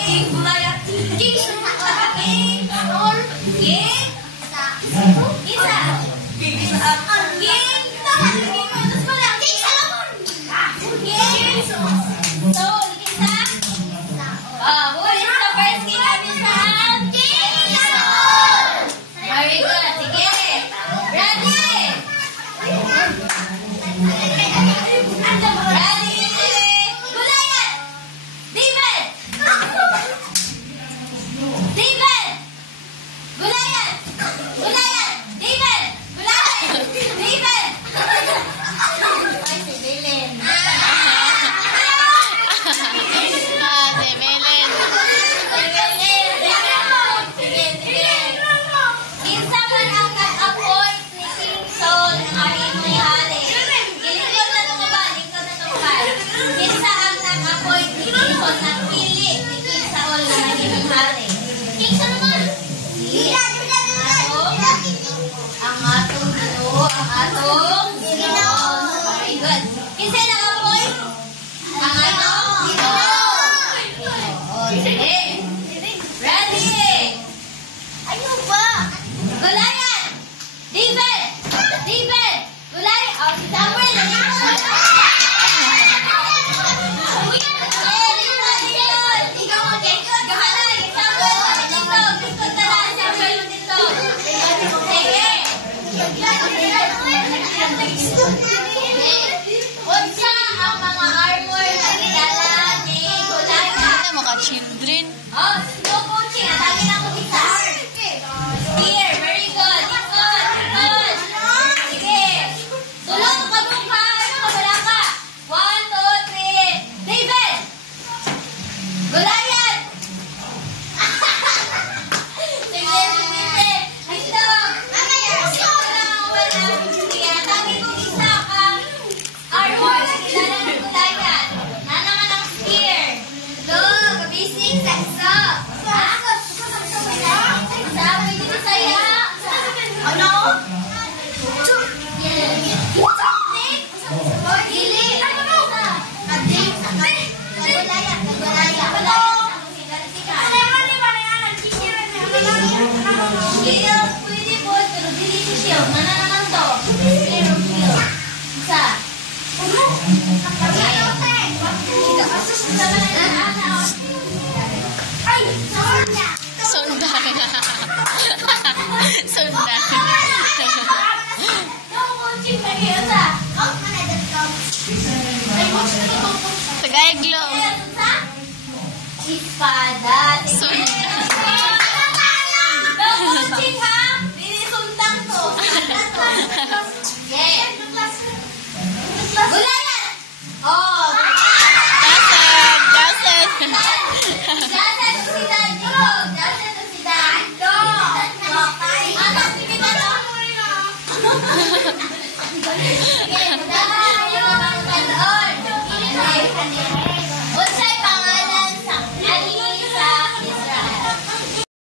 King, bulaya. King, king, or king. Isa. Isa. King, tama si king. Tapos wala. King, salon. King, sol. Isa. Bukunin sa first king namin sa king, salon. Very good. Sige. Ready? Ready? Gulayan! David! David! Gulayan! Gulayan! David! Gulayan! David! Ay, si Belen. Si Belen. Sige, sige. Kinsa man ang nag-appoint ni King Saul ng aking may hari. Lingkod na ito ba? Lingkod na ito ba? Kinsa ang nag-appoint ni King Saul na pili ni King Saul na naging hari. King Saul man. Ang atong Ginoo, ang atong Ginoo. Very good. Kinsa nag-appoint? Ang atong Ginoo. Sige. Ready? Ano ba? Gulayan! David! David! Gulayan! Oh, si Samuel! Ikaw mo, Jacob! Gahala! Samuel! Dito! Dito na lang! Samuel! Dito! Sige! Unsa ang mga armor na ginala ni Gulayan? Mga children. Oh, no coaching. Atagin ako kita. Here, very good. Good, good. Sige. Tulong ka doon ka. Ano, wala ka. 1, 2, 3. David! Gulayan! Sige, sige. Dito. Dito lang ang wala. Sige, atagin ko isa ang armor na kilala ng Gulayan. Nana ka ng spear. Look, basic sex up. Ha? Sabi dito sa'yo. Ano? Dili. Shield, pwede po, pero dili si shield. Mana naman to? Shield. Isa. Ay, sorna. Sundan. Sundan. Tagayaglo. Espada. Sundan. Kucing ha? Dili suntang to. Yeah. Gulayan. Oh,